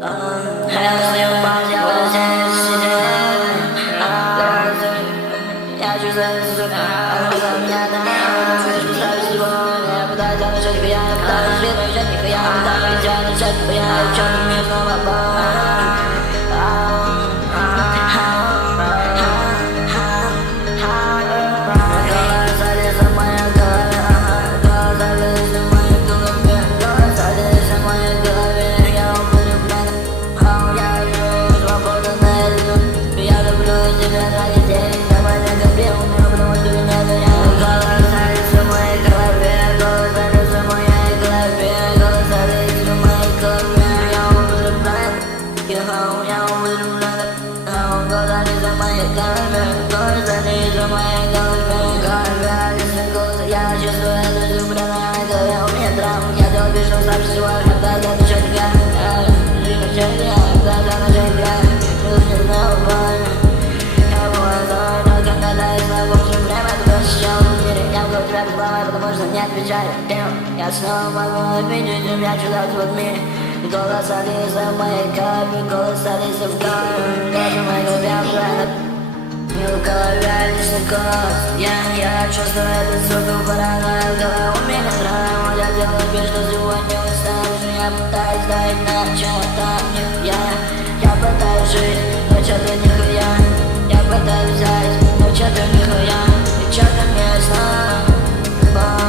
Я чувствую, сука, она за меня там. Чувствую сегодня, я пытаюсь начать нихуя, я пытаюсь начать нихуя, я пытаюсь начать нихуя, я чё-то мне снова Я чувствую эту зубряную голове, у меня драм. Я делаю вид, что сам всего, когда я начать играть. Когда начать играть, не знаю, больно. Я бываю, но когда я снова в общем время, ты прощал в мире. Я буду тебя бесплавать, потому что не отвечаю. Я снова могу обидеть, я чудак в мире. Голос Алиса в моей крови, голос Алисы в голове. Даже в моей голове обратно. Не в голове лишний голос. Я чувствую эту суку, паранойю в голове. У меня драма, я делаю вид, что сегодня устал. Я пытаюсь дать начало. Я пытаюсь жить, но чё-то нихуя. Я пытаюсь взять, но чё-то нихуя. И чё-то мне снова